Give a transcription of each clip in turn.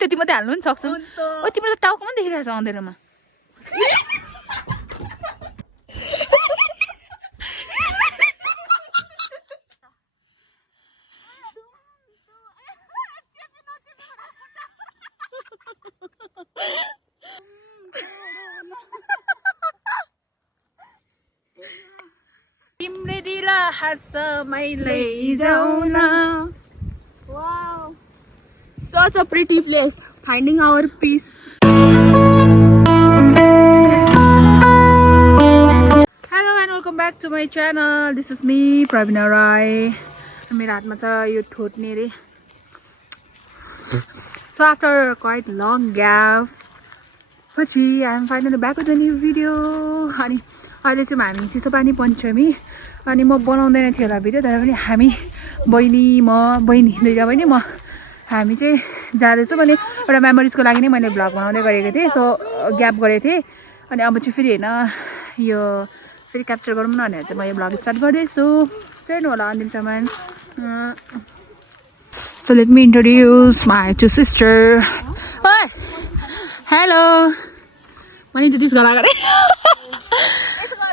त्यति मात्रै हाल्नु पनि सक्छौँ ओ तिम्रो त टाउको पनि देखिरहेको छ अँधेरोमा तिम्रे दिल हाँस्छ मैले जाउन Wow, such a pretty place. Finding our peace. Hello and welcome back to my channel. This is me, Pravina Rai. मेरो हातमा छ यो ठोट्ने रे So after quite long gap पछि I am finally back with a new video. अनि अहिले चाहिँ हामी चिसो पानी पञ्चमी अनि म बनाउँदैन थिएँ होला भिडियो तर पनि हामी बहिनी दुईटा बहिनी म हामी चाहिँ जाँदैछौँ भने एउटा मेमोरिजको लागि नै मैले भ्लग बनाउँदै गरेको थिएँ सो ग्याप गरेको थिएँ अनि अब चाहिँ फेरि होइन यो फेरि क्याप्चर गरौँ न भनेर चाहिँ म यो भ्लग स्टार्ट गर्दैछु हेर्नु होला अन्तिमसम्म So let me introduce my two sisters. Hi. Hello. I need to introduce Gala Gala.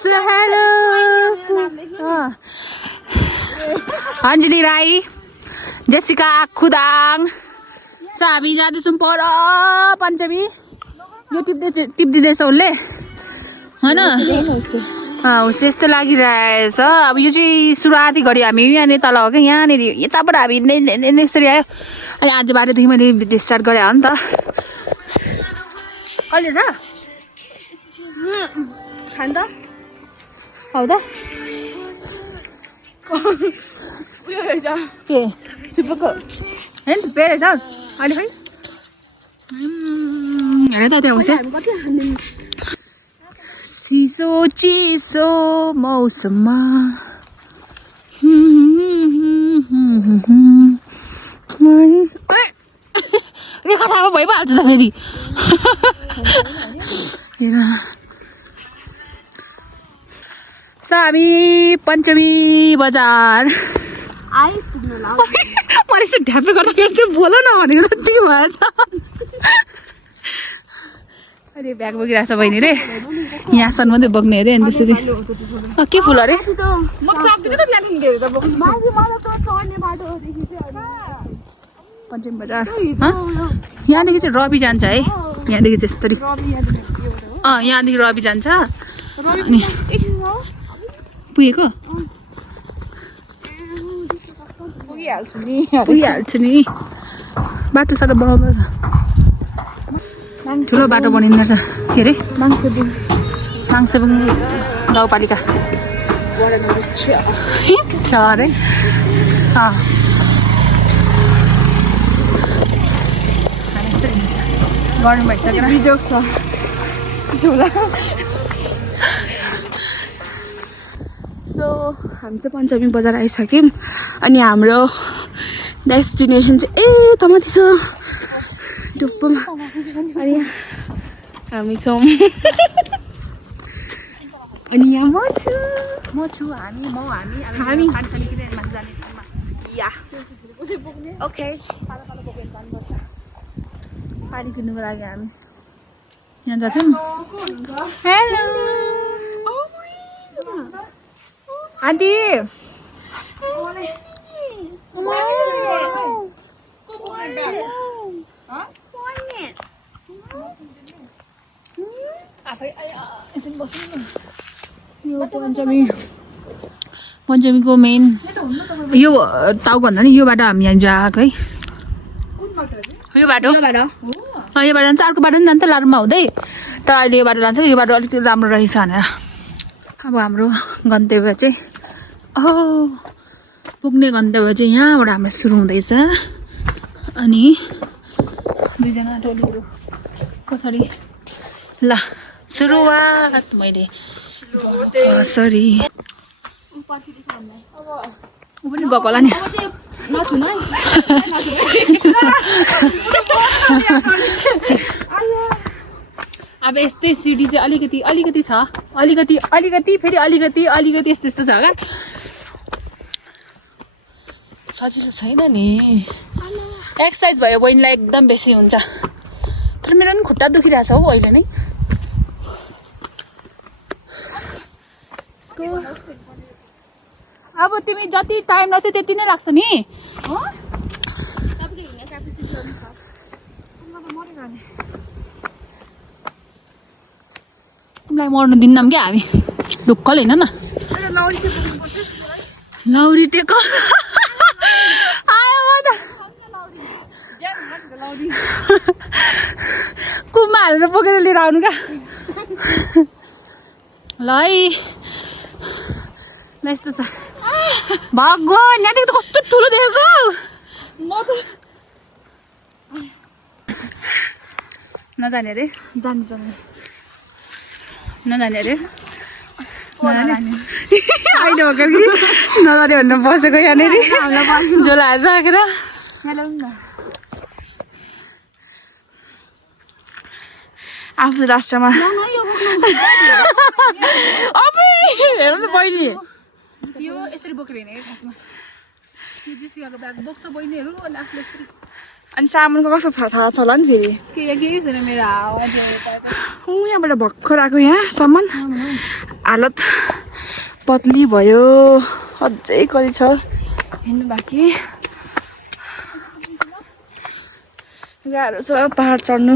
So hello. Anjali Rai, Jessica Kudang. So हामी जाँदैछौँ पर पञ्चमी यो टिप्दिँदैछ उसले हैन होस् यस्तो लागिरहेछ अब यो चाहिँ सुरुवाती घडी हामी यहाँनिर तल हो क्या यहाँनिर यताबाट हामी यसरी आयो अनि आधी बाटोदेखि मैले भिडियो स्टार्ट गरेँ हो नि त कहिले छ खान त हौ त के थुप्रोको होइन थुप्रै रहेछ अहिले खै हेर त त्यहाँ हुन्छ चिसो चिसो मौसममा रेखा थाहा भइहाल्छ त फेरि हामी पञ्चमी बजार मैले यसो ढ्यापे गर्दाखेरि चाहिँ बोल न भनेको जति भएछ अरे ब्याग बोकिरहेको छ बहिनी रे यहाँसम्म मात्रै बोक्ने अरे अनि त्यसपछि के फुल अरे पञ्चमी बजार यहाँदेखि चाहिँ रवि जान्छ है यहाँदेखि चाहिँ यस्तरी यहाँदेखि रवि जान्छ अनि पुगेको पुगिहाल्छु नि बाटो साटो बनाउँदैछ ठुलो बाटो बनिँदैछ के अरे माङ्सेबुङ गाउँपालिका छ अरे गर्नु भइसकेन बिजोग छ झोला सो हामी चाहिँ पञ्चमी बजार आइसक्यौँ अनि हाम्रो डेस्टिनेसन चाहिँ त माथि छ टुप्पोमा अनि हामी छौँ अनि यहाँ म छु हामी ओके पानी किन्नुको लागि हामी यहाँ जान्छौँ हेलो आन्टी यो पञ्चमीको मेन यो टाउकोभन्दा नि यो बाटो हामी यहाँ जाएको है यो बाटो जान्छ अर्को बाटो पनि जान्छ लारुमा हुँदै तर अहिले यो बाटो जान्छ यो बाटो अलिकति राम्रो रहेछ भनेर अब हाम्रो गन्तव्य चाहिँ पुग्ने गन्तव्य चाहिँ यहाँबाट हाम्रो सुरु हुँदैछ अनि दुईजना टोलीहरू पछाडि ल सुरुवात मैले सरी ऊ पनि गएको होला नि अब यस्तै सिडी चाहिँ अलिकति छ अलिकति फेरि अलिकति यस्तो छ क्या सजिलो छैन नि एक्सर्साइज भयो बहिनीलाई एकदम बेसी हुन्छ तर मेरो पनि खुट्टा दुखिरहेछ हौ अहिले नै अब तिमी जति टाइम लाग्छ त्यति नै लाग्छ नि हो तिमीलाई मर्नु दिन्नौँ क्या हामी ढुक्कल होइन न लौरी टेको कुममा हालेर बोकेर लिएर आउनु क्या ल है यस्तो छ भगवान् यहाँदेखि त कस्तो ठुलो देखेको म त नजाने अरे जाने नजाने अरे अहिले भर्खर कि नजाने भनेर बसेको यहाँनिर झोलाहरू राखेर आफ्नो राष्ट्रमा हेर त बहिनी यो यसरी बोकेर हिँडेको खासमा यो जेसिकाको ब्याग बोक्छ बहिनीहरू अनि आफूले यसरी अनि सामानको कस्तो थाहा छ होला नि फेरि केही छैन मेरो यहाँबाट भर्खर आएको यहाँसम्म हालत पतली भयो अझै कति छ हिँड्नु बाँकी गाह्रो छ पहाड चढ्नु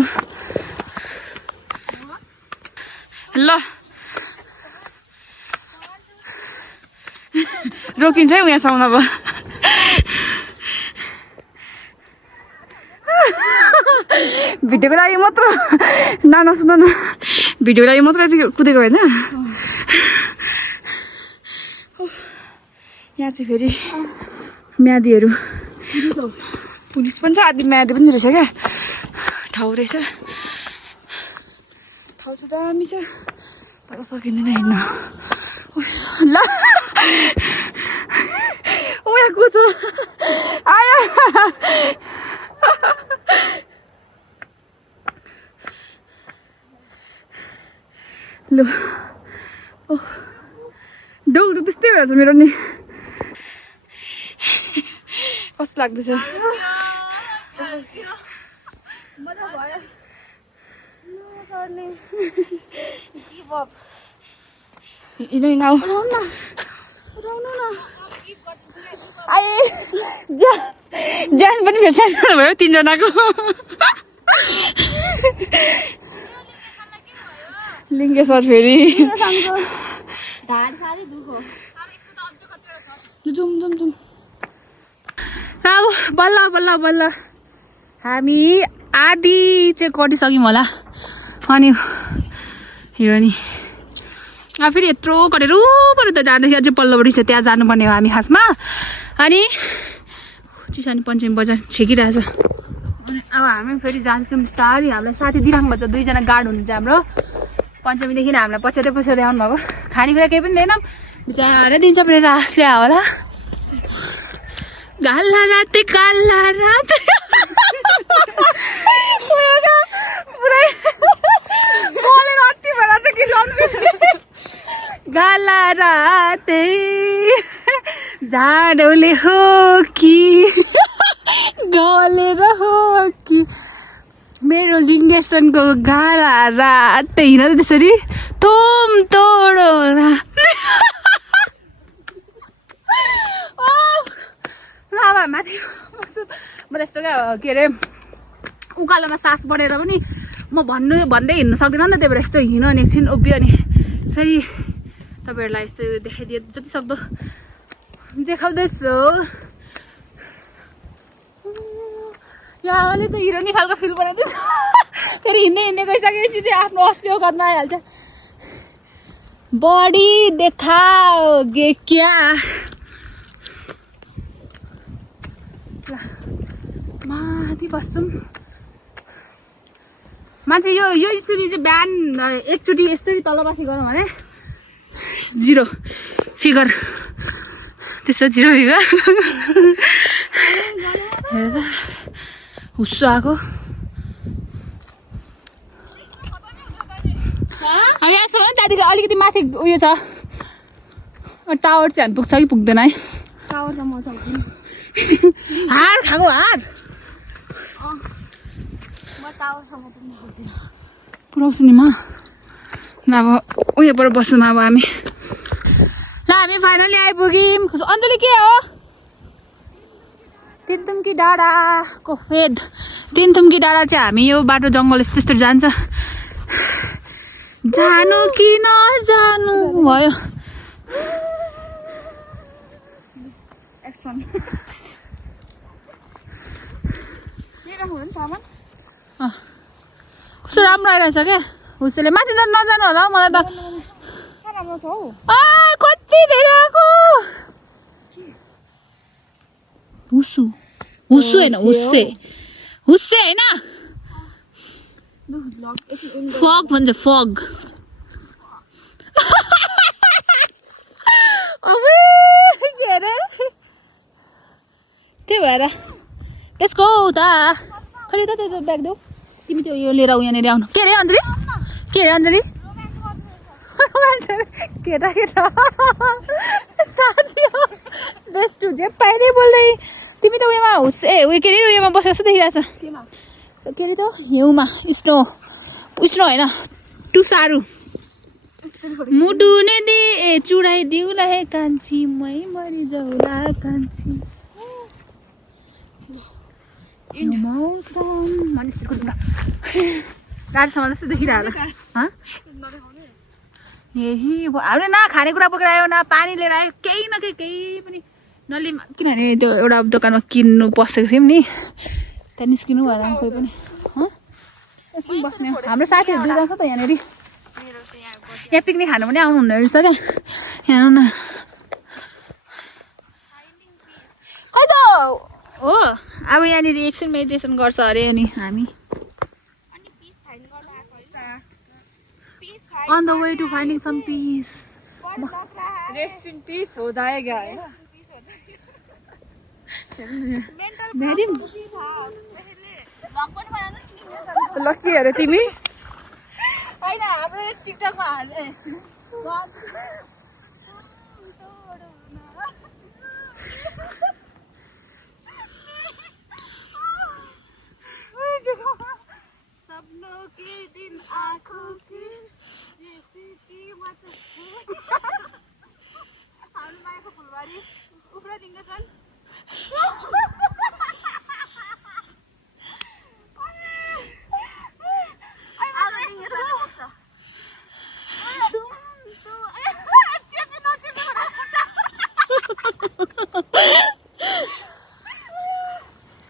ल रोकिन्छ है यहाँसम्म अब भिडियोको लागि मात्र नाना सुन न भिडियोको लागि मात्र कुदेको होइन यहाँ चाहिँ फेरि म्यादीहरू पुलिस पनि छ आदि म्यादी पनि रहेछ क्या ठाउँ रहेछ ठाउँ चाहिँ दामी छ तर सकिँदैन हिँड्न ल यहाँ कुछ आयो ल डौरो त्यस्तै भएछ मेरो नि कस्तो लाग्दैछ मजा भयो चढ्ने हिँडाउ आए ज्यान पनि भेट्छ भयो तिनजनाको लिङ्गेश्वर फेरि जाउँ अब बल्ल बल्ल बल्ल हामी आधी चाहिँ कटिसक्यौँ होला अनि हेर नि अब फेरि यत्रो कटेर ऊबाट त जाँदाखेरि अझै पल्लोपट्टि छ त्यहाँ जानुपर्ने हो हामी खासमा अनि चिसानी पञ्चमी बजार छेकिरहेछ अनि अब हामी फेरि जान्छौँ बिस्तारै हामीलाई साथी दिइराख्नु भएको छ दुईजना गार्ड हुनुहुन्छ हाम्रो पञ्चमीदेखि हामीलाई पछ्याउँदै आउनुभएको खानेकुरा केही पनि ल्याएनौँ बिचरा दिन्छ पनि रास ल्यायो होला काला रात गाला राते झाडोले हो कि गलेर हो कि मेरो लिङ्गेसनको गाला राते हिँड त्यसरी थोम तोडो अब माथि म त्यस्तो क्या के अरे उकालोमा सास बढेर पनि म भन्दै हिँड्नु सक्दिनँ नि त त्यही भएर यस्तो हिँड्नु अनि एकछिन उभियो अनि फेरि तपाईँहरूलाई यस्तो देखाइदियो जति सक्दो देखाउँदैछु यहाँले त हिरोनी खालको फिल बनाइदिन्छ फेरि हिँड्ने गइसकेपछि चाहिँ आफ्नो असली औकातमा आइहाल्छ बडी देखाओगे क्या माथि बस्छौँ मान्छे यो यसरी चाहिँ बिहान एकचोटि यस्तरी तलमाथि गरौँ भने 0 फिगर त्यस्तो 0 फिगर हेर त हुस्सो आएको यहाँ सुन त्यहाँदेखि अलिकति माथि उयो छ टावर चाहिँ हामी पुग्छ कि पुग्दैन है टावर त म सक्दिनँ हार खाएको हार पुऱ्याउँछु नि म ल अब उयोबाट बस्छौँ अब हामी ल हामी फाइनली आइपुग्यौँ अञ्जली के हो तिनतुम्की डाँडाको फेद तिनतुम्की डाँडा चाहिँ हामी यो बाटो जङ्गल यस्तो यस्तो जान्छ जानु कि नजानु भयो एक्सन सामान कस्तो राम्रो आइरहेछ क्या हुसेले माथि त नजानु होला हौ मलाई त राम्रो छ हौ कति धेरै आएको हुसु हुसु होइन हुस्से हुस्से होइन फग भन्छ फग के अरे त्यही भएर त्यसको उता खै त त्यो ब्याग देऊ तिमी त्यो यो लिएर यहाँनिर आउनु के अरे अञ्जली केटा साथी हो बेस्ट जे पाइदिए बोल्दै तिमी त उयोमा हुस ए उयो के अरे उयोमा बसेको जस्तो देखिरहेछ के अरे त हिउँमा स्नो होइन टुसारु मुटु नै दे चुडाइदिउला हे कान्छी मै मरि जाउला कान्छी राजसम्म जस्तो देखिरहेको यही हामीले न खानेकुरा बोकेर आयो न पानी लिएर आयो केही न केही पनि नलिम किनभने त्यो एउटा दोकानमा किन्नु पसेको थियौँ नि त्यहाँ निस्किनु भएर कोही पनि बस्ने हाम्रो साथीहरू दुईजना छ त यहाँनिर यहाँ पिकनिक खानु पनि आउनु हुने रहेछ क्या यहाँ न खै त हो अब यहाँनिर एकछिन मेडिटेसन गर्छ अरे अनि हामी on the way to finding some peace rest in peace हो जाएगा है लकी अरे तिमी होइन हाम्रो टिकटकमा हाल्ने सपनों के दिन आँखों के हाम्रो मायाको फुलबारी उफ्रिदिँदै छन्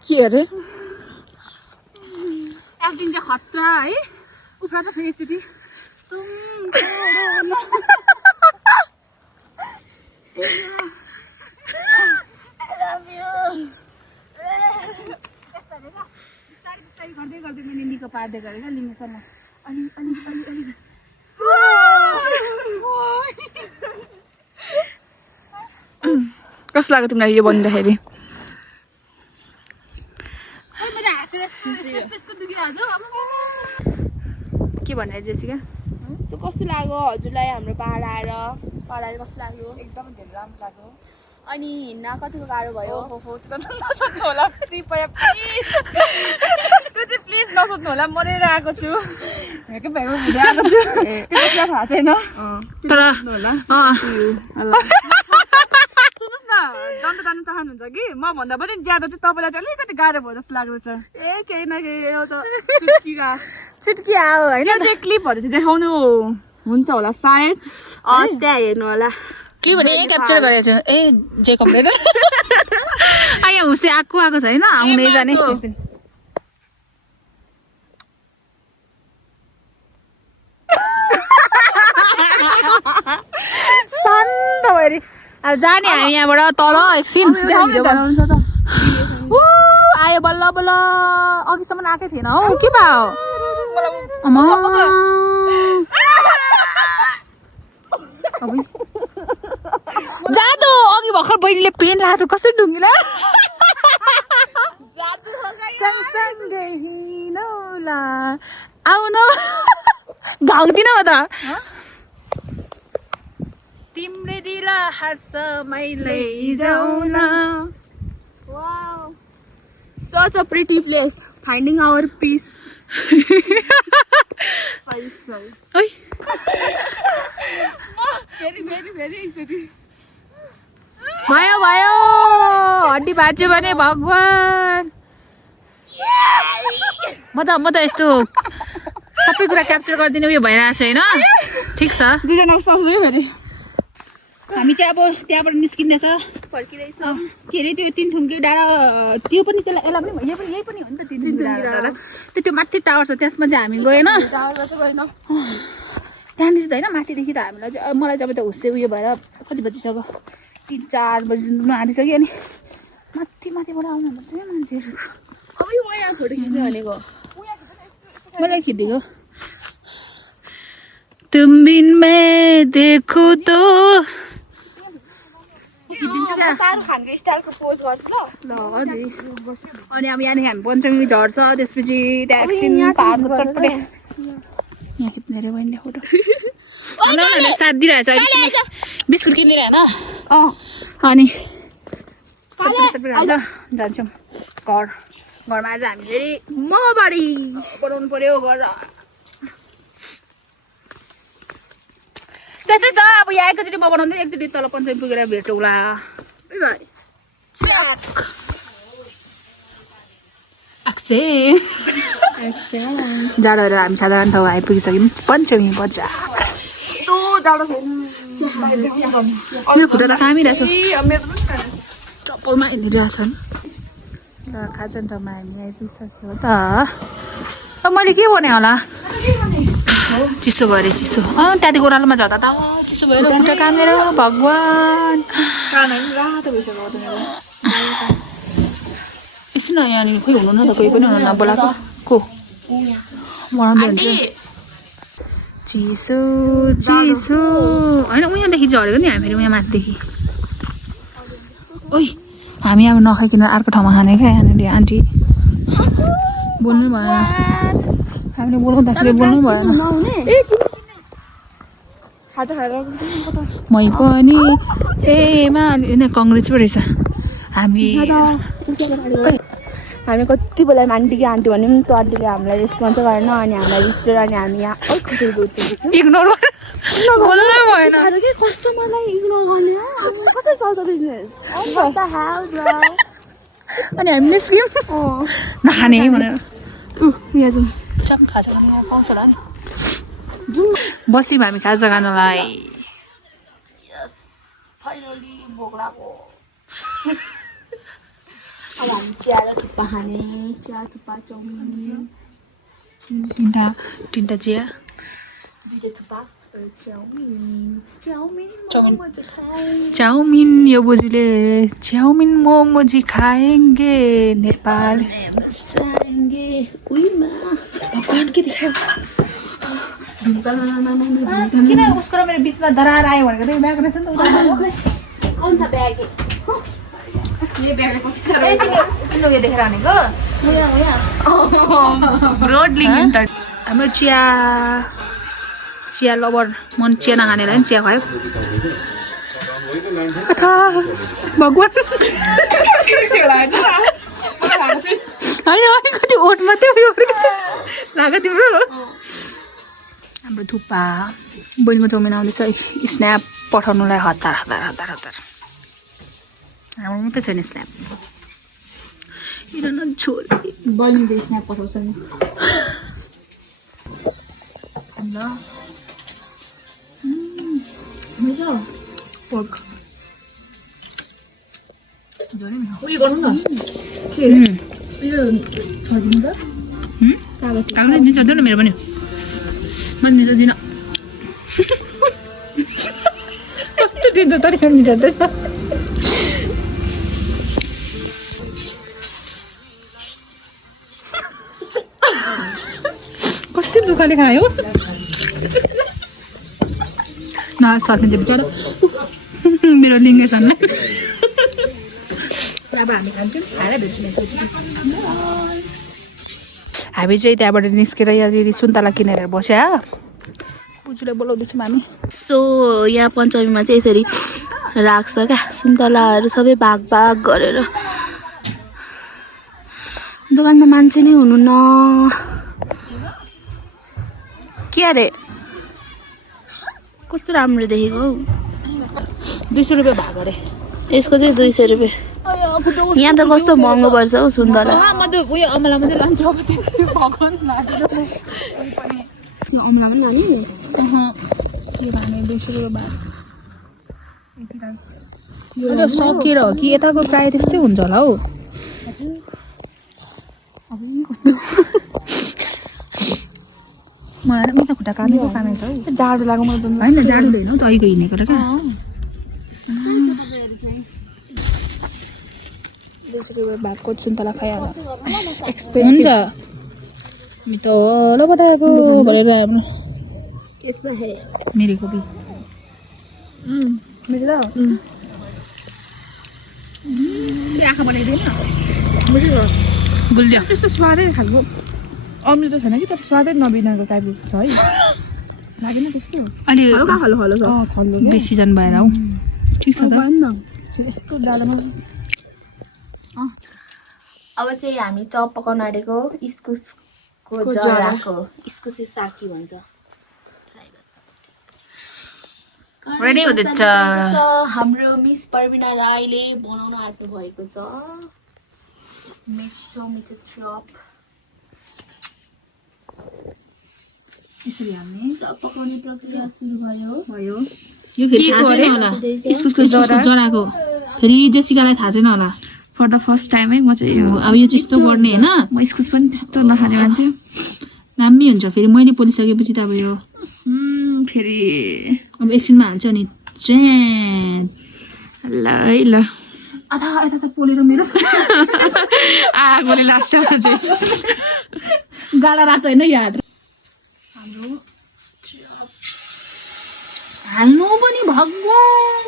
के अरे एक्टिङ चाहिँ खतरा है उफ्रा त फेरि एकचोटि गर्दै गर्दै मैले निको पार्दै गरेँ क्या लिङ्गेसम्म अलि कस्तो लाग्यो तिमीलाई यो भन्दाखेरि के भन्ने जेसिका कस्तो लाग्यो हजुरलाई हाम्रो पहाड आएर कस्तो लाग्यो एकदम धेरै राम्रो लाग्यो अनि हिँड्न कतिको गाह्रो भयो त्यो नसोध्नु होला कृपया प्लिज त्यो चाहिँ प्लिज नसोध्नु होला मरेर आएको छु हेर्कै भएको हुँदै आएको छु त्यो थाहा छैन तर सुन्नुहोस् न दण्ड जानु चाहनुहुन्छ कि म भन्दा पनि ज्यादा चाहिँ तपाईँलाई चाहिँ अलिकति गाह्रो भयो जस्तो लाग्दैछ केही न केही एउटा चुटकी आयो होइन त्यो चाहिँ क्लिपहरू चाहिँ देखाउनु हुन्छ होला सायद त्यहाँ हेर्नु होला के भने क्याप्चर गरेको छु ए जेकबले त यहाँ हुसे आएको छ होइन आउने जाने शान्त भएर अब जाने हामी यहाँबाट तल एकछिन आयो बल्ल बल्ल अघिसम्म आएकै थिएन हौ के भयो जादु अघि भर्खर बहिनीले पेन लगाएको कसरी ढुङ्गिला सँगसँगै हिँडौला आउन घाउदिन म त तिम्रै दिल हात मैले जाउन Wow, such a pretty place. Finding our peace. बाज्यो भने भगवान् म त यस्तो सबै कुरा क्याप्चर गरिदिने उयो भइरहेको छ होइन ठिक छ दुईजना सोच्दै फेरि हामी चाहिँ अब त्यहाँबाट निस्किँदैछ फर्किँदैछ के अरे त्यो तिन ठुङ्गे डाँडा त्यो पनि त्यसलाई यसलाई पनि यही पनि हो नि त तिन ठुङ्गे डाँडा तर त्यो माथि टावर छ त्यसमा चाहिँ हामी गएन त्यहाँनिर त होइन माथिदेखि त हामीलाई चाहिँ मलाई जब त हुस्से उयो भएर कति बजीसक्यो 3-4 बजी आँटिसक्यो अनि माथिबाट आउनुपर्छ क्या मान्छेहरू अब म यहाँ फोटो खिच्नु भनेको मलाई खिचेको तुम बिन मैं देखूं तो शाहरुख खानको स्टाइलको पोज गर्छु ल अनि अब यहाँदेखि हामी पञ्चमी झर्छ त्यसपछि त्यहाँ एकछिन पाहाडको चटपटे यहाँ खिच्ने अरे बहिनीले फोटो साथ दिइरहेछ अहिले बिस्कुट किनिदिएर होइन अनि जान्छौँ घरमा आज हामी फेरि मोमोबारी बनाउनु पर्यो घर त्यस्तै छ अब यहाँ एकचोटि म बनाउँदै एकचोटि तल पञ्चमी पुगेर भेटौँला जाडोहरू हामी साधारण ठाउँ आइपुगिसक्यौँ पञ्चमी बजार मेरो खुट्टा त कामिरहेछ चप्पलमा हिँडिरहेछन् ल खाजान ठाउँमा हामी आइपुगिसक्यो त मैले के भने होला चिसो भयो अरे चिसो त्यहाँदेखि ओह्रालोमा झर्दा त चिसो भयो खुट्टा कामेर भगवान् एकछिन न यहाँनिर खोइ हुनु न त कोही पनि हुनु न बोलाएको को बनाउँदै हुन्छ चिसो चिसो होइन उहाँदेखि झरेको नि हामीहरू उहाँ माथिदेखि ओइ हामी अब नखाइकन अर्को ठाउँमा खाने क्या यहाँनिर आन्टी बोल्नु भएन हामीले बोलाउँदाखेरि बोल्नु भएन मै पनि मा कङ्ग्रेस पो रहेछ हामी कति बेला आन्टी भन्यौँ त्यो आन्टीले हामीलाई रेस्पोन्स गरेन अनि हामीलाई रिस्टेर अनि हामी यहाँ इग्नोर भएन कस्टमरलाई इग्नोर गर्ने कसरी चल्छ बिजनेस अनि हामी निस्क्यौँ नखाने भनेर यहाँ जाउँ खाजा खाने पाउँछ होला नि बस्यौँ हामी खाजा खानलाई अब हामी चिया र थुक्पा खाने चिया थुक्पा चाउमिन तिनवटा चिया 2टा थुक्पा चाउमिन यो बोजूले चाउमिन मोमो जी खाएंगे नेपाल किन उसको र मेरो बिचमा दरार आयो भनेको त्यो ब्याग रहेछ नि त उयो देखेर भनेको हाम्रो चिया लबर मन चिया नखानेलाई पनि चिया खायो भगवान् होइन अलिकति ओठ मात्रै उयो लाग्यो तिम्रो हाम्रो थुक्पा बहिनीको चाउमिन आउँदैछ स्न्याप पठाउनुलाई हतार हाम्रो मात्रै छैन स्न्याप हेर छोरी बहिनीले स्न्याप पठाउँछ नि ल पोर्क उयो गर्नु न कागज निचर्दैन मेरो पनि म निचर्दिनँ कस्तो टिप्दो तरिका निचर्दैछ कस्तो दुःखले खायो न सकिन्छ बिचरा मेरो लिङ्गेसनलाई अब हामी खान्छौँ खाएर भेट्छौँ हामी चाहिँ त्यहाँबाट निस्केर यहाँनिर सुन्तला किनेर बस्या बुजुलाई बोलाउँदैछौँ हामी सो यहाँ पञ्चमीमा चाहिँ यसरी राख्छ क्या सुन्तलाहरू सबै भाग गरेर दोकानमा मान्छे नै हुनु न के अरे कस्तो राम्रो देखेको हौ 200 रुपियाँ भाग अरे यसको चाहिँ 200 रुपियाँ यहाँ त कस्तो महँगो पर्छ हौ सुन्तला म त उयो अमला मात्रै लान्छु अब त्यति भगवान लागेर म पनि त्यो अमला पनि लाने के भने 200 रुपियाँ बार यो सकेर हो कि यताको प्रायः त्यस्तै हुन्छ होला हौ मलाई मिठो खुट्टा कामेको कामेको है जाडो लाग्यो मलाई त होइन जाडो होइन हौ तैको हिँडेको क्या 200 रुपियाँ भएको सुन्तला खाइहाल्छ एक्सपेन्सिभ हुन्छ मिठोबाट आएको भनेर हाम्रो मेरो कोपी मिठो त आँखा बनाइदिएन मिठो छ गुलियो त्यस्तो स्वादै खालको अमिलो त छैन कि तर स्वादै नबिनाको टाइपको छ है लागेन त्यस्तो अहिले खल्लो खल्लो छ खल्लो बेसी सिजन भएर हौ ठिक छ त भएन न यस्तो जाडोमा अब चाहिँ हामी चप पकाउन आँटेको इस्कुसको जराको इस्कुसे साकी भन्छ रेडी हुँदैछ हाम्रो मिस पर्मिना राईले बनाउन आँट्नु भएको छ मिठो मिठो चप यसरी हामी चप पकाउने प्रक्रिया सुरु भयो यो फेरि थाहा छैन होला इस्कुसको जराको फेरि जेसिकालाई थाहा छैन होला फर द फर्स्ट टाइम है म चाहिँ अब यो चाहिँ यस्तो गर्ने होइन म इस्कुस पनि त्यस्तो नखाने मान्छे दामी हुन्छ फेरि मैले पोलिसकेपछि त अब यो फेरि अब एकछिनमा हाल्छ नि चाहिँ ल है ल आधा यता त पोलेर मेरो आगोले लास्टमा चाहिँ गाला रातो होइन यो हात हाम्रो हाल्नु पनि भगवान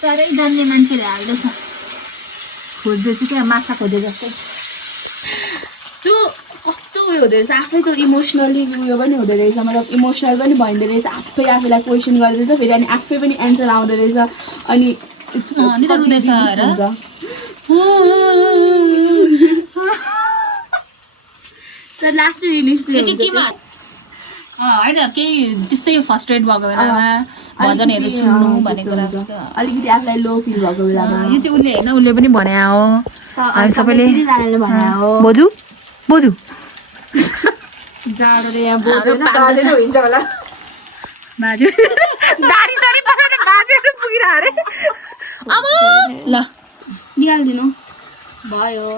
साह्रै जान्ने मान्छेले हाल्दैछ खोज्दैछु क्या माछा खोजे जस्तै त्यो कस्तो उयो हुँदो रहेछ आफै त इमोसनली उयो पनि हुँदो रहेछ मतलब इमोसनल पनि भइँदो रहेछ आफै आफैलाई क्वेसन गर्दैछ फेरि अनि आफै पनि एन्सर आउँदो रहेछ अनि नि त रुँदैछ हेर तर लास्ट रिलिफ यो चाहिँ केमा होइन केही त्यस्तै फ्रस्ट्रेट भएको बेलामा भजनहरू सुन्नु भन्ने कुरा अलिकति आफूलाई लो फिल भएको बेलामा यो चाहिँ उसले होइन उसले पनि भने हो हामी सबैले भने हो बोजू बोजू जाडोले यहाँ बोझेन बाजेन हुन्छ होला बाजु दारी सारी पकाएर बाजेहरू पुगिरह अरे अब ल निकालिदिनु भयो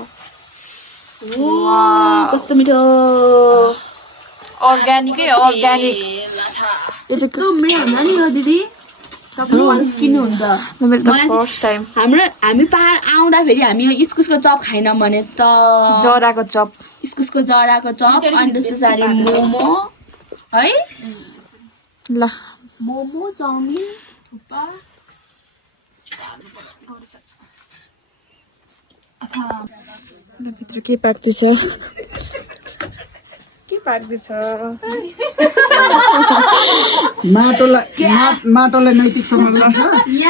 कस्तो मिठो अर्ग्यानिकै हो अर्ग्यानिक यो चाहिँ मेरो हुन्छ नि हो दिदी किन्नुहुन्छ फर्स्ट टाइम हामी पहाड आउँदाखेरि हामी यो इस्कुसको चप खाएनौँ भने त जराको चप इस्कुसको जराको चप अनि त्यस पछाडि मोमो है ल मोमो चाउमिन थुक्पा भित्र के पाक्दैछ के पाक्दैछ माटोलाई नैतिक समर्थन छ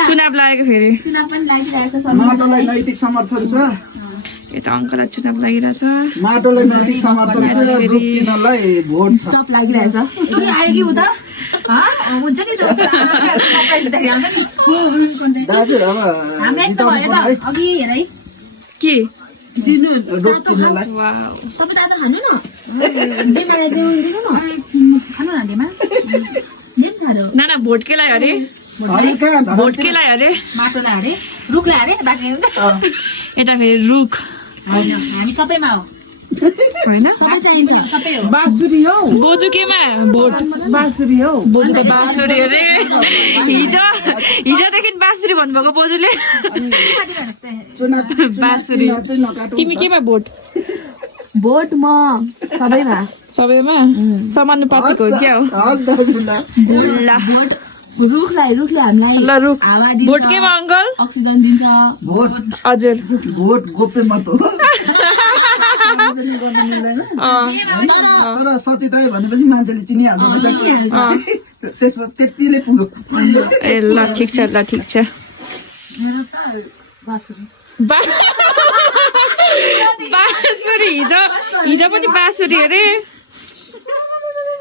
चुनाव लागेको फेरि चुनाव पनि लागिरहेको छ माटोलाई नैतिक समर्थन छ यता अङ्कललाई चुनाव लागिरहेछ माटोलाई नैतिक समर्थन छ रूप चिन्हलाई भोट छ चप लागिरहेछ आयो कि उता हुन्छ नि दाजु अब हामीलाई यस्तो भयो त अघि हेर है के रूप चिन्हलाई वाउ तपाईँ दादा खानु न खानु न डेमा नाना भोट के लाग्यो अरे हल्का भोट के लाग्यो अरे माटोलाई अरे रुखलाई अरे बाँच्ने यता फेरि रुख होइन हामी सबैमा हो होइन सबै हो बाँसुरी हौ बोजू केमा भोट बाँसुरी हौ बोजू त बाँसुरी अरे हिजोदेखि बाँसुरी भन्नुभएको बोजूले चुनाव बाँसुरी चाहिँ नकाटौँ तिमी केमा भोट भोट म सबैमा सबैमा समानुपातिक हो क्या हो हक दाजु ल ल रुखलाई हामीलाई ल रुख हावा दिन्छ भोट केमा अङ्कल अक्सिजन दिन्छ भोट हजुर भोट गोप्य मत हो सार्वजनिक गर्न मिल्दैन तर सचेत रह्यो भनेपछि मान्छेले चिनिहाल्दो रहेछ कि त्यसमा त्यतिले पुग्यो ए ल ठिक छ बाँसुरी हिजो पनि बाँसुरी अरे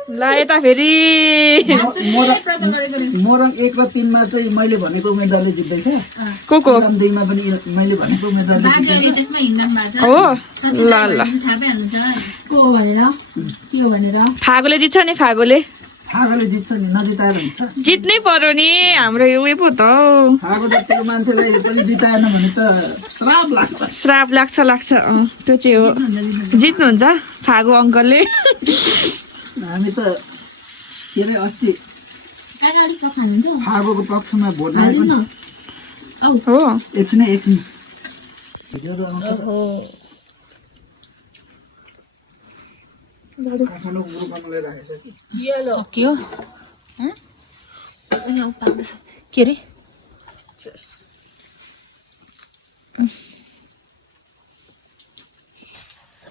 ल यता फेरि मोरङ 1 र 3 मा चाहिँ मैले भनेको उम्मेदवारले जित्दैछ। को मोरङ 2 मा पनि मैले भनेको उम्मेदवारले जित्दैछ। हो ल ल को हो भनेर के हो भनेर फागोले जित्छ नि फागोले फागोले जित्छ नि, नजिताएर हुन्छ। जित्नै पर्यो नि हाम्रो उयो पो त हौ। फागो जतिको मान्छेलाई पनि जिताएन भने त श्राप लाग्छ। श्राप लाग्छ त्यो चाहिँ हो। जित्नुहुन्छ फागो अङ्कलले। हामी त के अरे अस्ति फागोको पक्षमा भोट हालेको नि। हो एकछिन भिडियोहरू आउँछ। काठमाडौँ ग्रुपमा मलाई राखेको छ कि सक्यो के अरे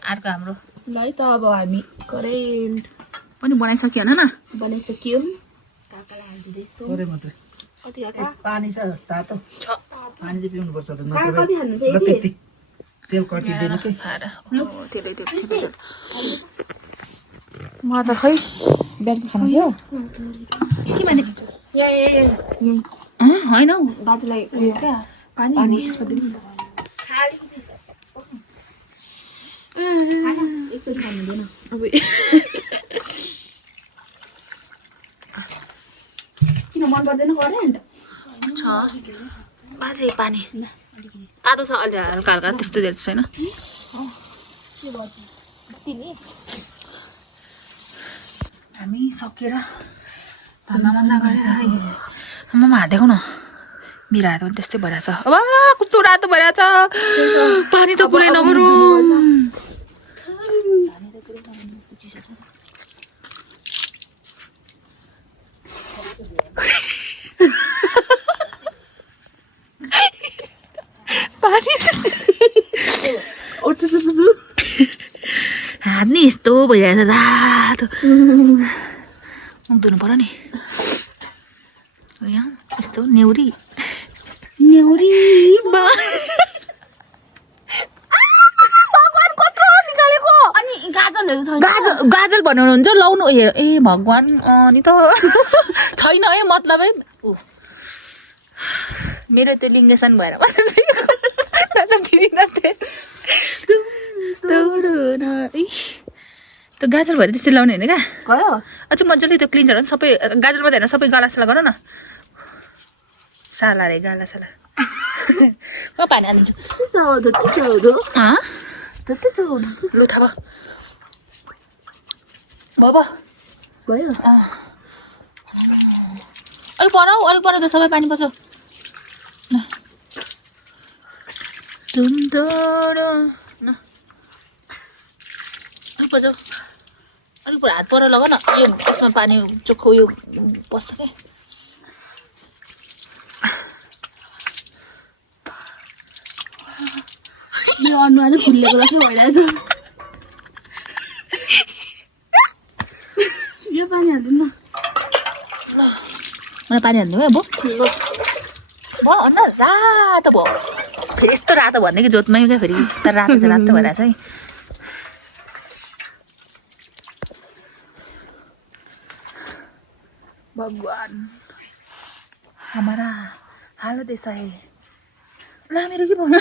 अर्को हाम्रो ल है त अब हामी करेन्ट पनि बनाइसक्यो होइन न? बनाइसक्यौँ। काकालाई हालिदिँदैछु। थोरै मात्रै कति काका पानी छ तातो पानी चाहिँ पिउनुपर्छ त काका कति हाल्नु र चाहिँ त्यति तेल कटिदिनु के त्यसले म त खै बिहानको खाना थियो के भने होइन हौ बाजुलाई उयो क्या पानी एकचोटि खानु हुँदैन। किन मन पर्दैन करेन्ट छ बाजे पानी तातो छ अलि हल्का हल्का त्यस्तो धेरै छैन। हामी सकेर धन्यवाद गरेर आमामा हात देखाउ न। मेरो हात पनि त्यस्तै भइरहेछ। अब कस्तो रातो भइरहेछ। पानी त कुरै नगरौँ। हात नि यस्तो भइरहेछ रातो। मुख धुनु पर्यो नि। यहाँ यस्तो नेउरी भगवान कत्रो निकालेको। अनि गाजलहरू छ गाजल भन्नुहुन्छ लाउनु ए भगवान नि त छैन है मतलब है। मेरो त्यो लिङ्गेसन भएर त्यो गाजल भएर त्यसरी लाउने होइन क्या गयो अझ मजाले त्यो क्लिन्जर सबै गाजल मात्रै होइन सबै गालासाला गर न। साला रे गालासाला म पानी हालिदिन्छु। लु थाहा भयो भयो अलिक पर त सबै पानी पर्छ। अलिक पर्छ अलिक पर हात पर लग न। यो यसमा पानी चोखो यो पस्छ क्या। यो अनुहार फुलेको जस्तो भइरहेछ। यो पानी हाल्दिनु न। मलाई पानी हाल्नु है अब भयो अन्न रातो भयो फेरि यस्तो रातो भन्ने कि जोतमै क्या फेरि तर रातो चाहिँ रातो भइरहेछ है। भगवान हमारा हालत ऐसा है। ला मेरो के भयो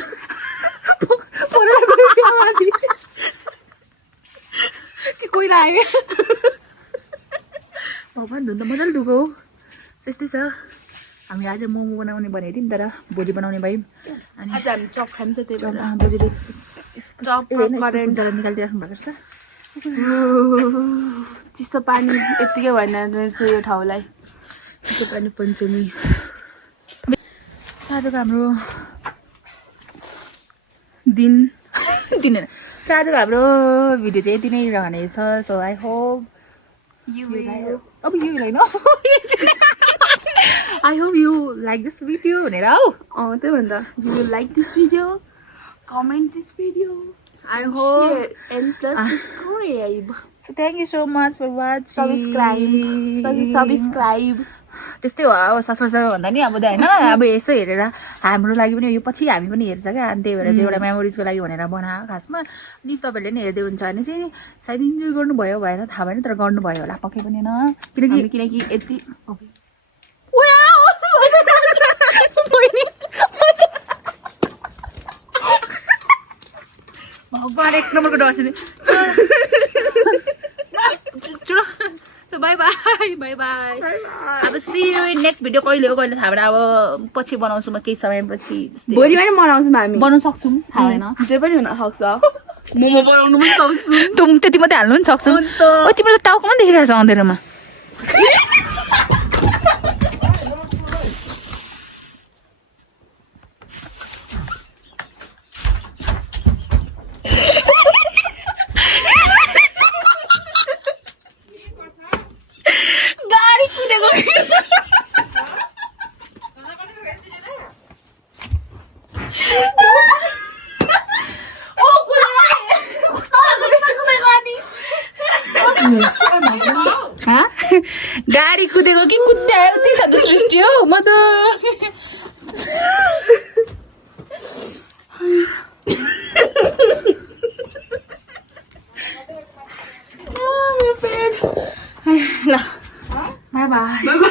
कि कोही लाग्यो भगवान धुन त मजाले धुको हो। त्यस्तै छ। हामी आज मोमो बनाउने भनेको थियौँ तर भोलि बनाउने भयौँ। अनि आज हामी चप खान्छ त्यही भएर बोजूले चप करेन्ट जरा निकालिदिइराख्नु भएको रहेछ। चिसो पानी यत्तिकै भएन रहेछ यो ठाउँलाई। चिसो पानी पञ्चमी आजको हाम्रो दिन आजको हाम्रो भिडियो चाहिँ यति नै रहनेछ। सो आई होप अब यु होइन I hope you like this video भनेर हौ। त्यही भन्दा you will like this video comment this video I hope and plus subscribe. So thank you so much for watching. Subscribe. त्यस्तै हो अब ससुरासँग भन्दा नि अब होइन अब यसो हेरेर हाम्रो लागि पनि यो पछि हामी पनि हेर्छ क्या अनि त्यही भएर चाहिँ एउटा मेमोरिजको लागि भनेर बनाएको खासमा अनि तपाईँहरूले नि हेर्दै हुन्छ भने चाहिँ सायद इन्जोय गर्नुभयो भएन थाहा भएन तर गर्नुभयो होला पक्कै पनि होइन किनकि यति भगवान् 1 नम्बरको डर छ नि बाई बाई अब see you in next video कहिले हो कहिले थाहा भएन अब पछि बनाउँछु म केही समयपछि भोलि पनि बनाउँछौँ हामी बनाउन सक्छौँ थाहा भएन जे पनि हुन सक्छ मोमो बनाउनु पनि सक्छु त्यति मात्रै हाल्नु पनि सक्छौँ ओ तिम्रो त टाउकोमा देखिरहेको छ अँधेरोमा गाडी कुदेको गाडी कुदेको कि कुद्दै आयो त्यही सधैँ सृष्टि हो म त ल बाई बाई